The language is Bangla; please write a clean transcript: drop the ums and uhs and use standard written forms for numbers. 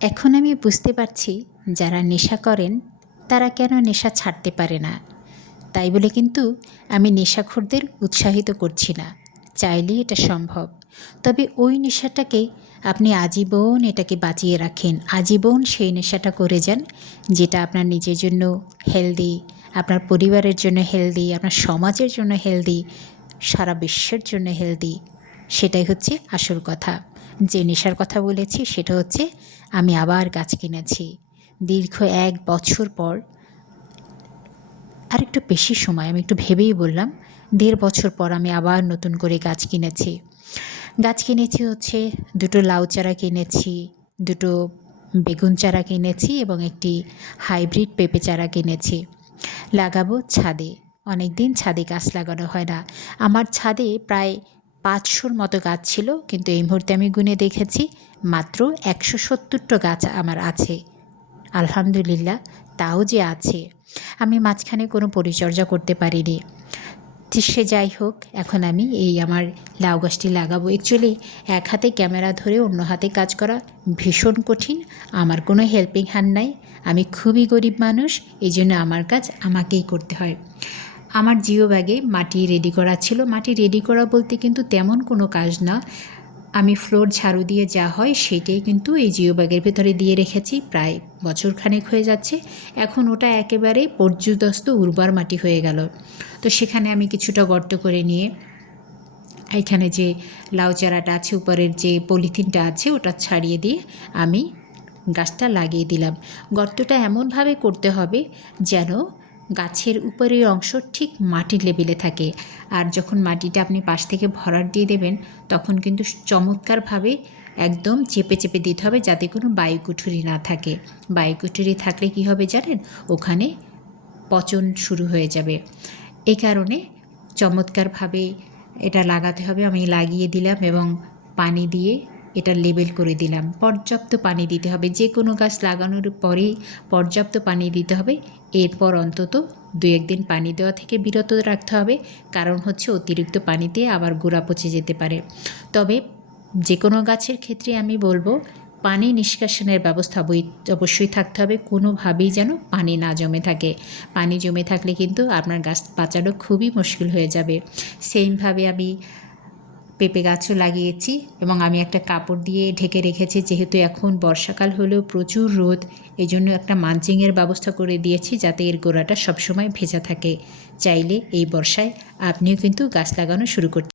এখন আমি বুঝতে পারছি যারা নেশা করেন তারা কেন নেশা ছাড়তে পারে না। তাই বলে কিন্তু আমি নেশাখোরদের উৎসাহিত করছি না, চাইলেই এটা সম্ভব। তবে ওই নেশাটাকে আপনি আজীবন এটাকে বাঁচিয়ে রাখেন, আজীবন সেই নেশাটা করে যান যেটা আপনার নিজের জন্য হেলদি, আপনার পরিবারের জন্য হেলদি, আপনার সমাজের জন্য হেলদি, সারা বিশ্বের জন্য হেলদি। সেটাই হচ্ছে আসল কথা। যে নেশার কথা বলেছি সেটা হচ্ছে আমি আবার গাছ কিনেছি দীর্ঘ 1 বছর পর। আর একটু বেশি সময়, আমি একটু ভেবেই বললাম, 1.5 বছর পর আমি আবার নতুন করে গাছ কিনেছি। গাছ কিনেছি হচ্ছে 2টো লাউ চারা কিনেছি, 2টো বেগুন চারা কিনেছি এবং একটি হাইব্রিড পেঁপে চারা কিনেছি। লাগাবো ছাদে। অনেক দিন ছাদে গাছ লাগানো হয় না। আমার ছাদে প্রায় 500-র মতো গাছ ছিল, কিন্তু এই মুহূর্তে আমি গুনে দেখেছি মাত্র 170টা গাছ আমার আছে। আলহামদুলিল্লাহ, তাও যে আছে। আমি মাঝখানে কোনো পরিচর্যা করতে পারিনি। সে যাই হোক, এখন আমি এই আমার লাউ গাছটি লাগাবো। অ্যাকচুয়ালি এক হাতে ক্যামেরা ধরে অন্য হাতে কাজ করা ভীষণ কঠিন। আমার কোনো হেল্পিং হ্যান্ড নাই, আমি খুবই গরিব মানুষ, এই জন্য আমার কাজ আমাকেই করতে হয়। আমার জিও ব্যাগে মাটি রেডি করা ছিল। মাটি রেডি করা বলতে কিন্তু তেমন কোনো কাজ না, আমি ফ্লোর ঝাড়ু দিয়ে যা হয় সেটাই কিন্তু এই জিও ব্যাগের ভেতরে দিয়ে রেখেছি। প্রায় বছরখানেক হয়ে যাচ্ছে। এখন ওটা একেবারে পর্যুদস্ত উর্বর মাটি হয়ে গেল। তো সেখানে আমি কিছুটা গর্ত করে নিয়ে এখানে যে লাউ চারাটা আছে, উপরের যে পলিথিনটা আছে ওটা ছাড়িয়ে দিয়ে আমি গাছটা লাগিয়ে দিলাম। গর্তটা এমনভাবে করতে হবে যেন গাছের উপরের অংশ ঠিক মাটির লেভেলে থাকে। আর যখন মাটিটা আপনি পাশ থেকে ভরাট দিয়ে দেবেন তখন কিন্তু চমৎকারভাবে একদম চেপে চেপে দিতে হবে, যাতে কোনো বায়ুকুঠুরি না থাকে। বায়ুকুঠুরি থাকলে কি হবে জানেন, ওখানে পচন শুরু হয়ে যাবে। এই কারণে চমৎকারভাবে এটা লাগাতে হবে। আমি লাগিয়ে দিলাম এবং পানি দিয়ে এটা লেবেল করে দিলাম। পর্যাপ্ত পানি দিতে হবে, যে কোনো গাছ লাগানোর পরেই পর্যাপ্ত পানি দিতে হবে। এরপর অন্তত 2-1 দিন পানি দেওয়া থেকে বিরত রাখতে হবে, কারণ হচ্ছে অতিরিক্ত পানিতে আবার গোড়া পচে যেতে পারে। তবে যে কোনো গাছের ক্ষেত্রে আমি বলবো পানি নিষ্কাশনের ব্যবস্থা অবশ্যই থাকতে হবে, কোনোভাবেই যেন পানি না জমে থাকে। পানি জমে থাকলে কিন্তু আপনার গাছ বাঁচানো খুবই মুশকিল হয়ে যাবে। সেমভাবে আমি পেঁপে গাছও লাগিয়েছি এবং আমি একটা কাপড় দিয়ে ঢেকে রেখেছি, যেহেতু এখন বর্ষাকাল হলেও প্রচুর রোদ, এই জন্য একটা মালচিংয়ের ব্যবস্থা করে দিয়েছি যাতে এর গোড়াটা সবসময় ভেজা থাকে। চাইলে এই বর্ষায় আপনিও কিন্তু গাছ লাগানো শুরু করতে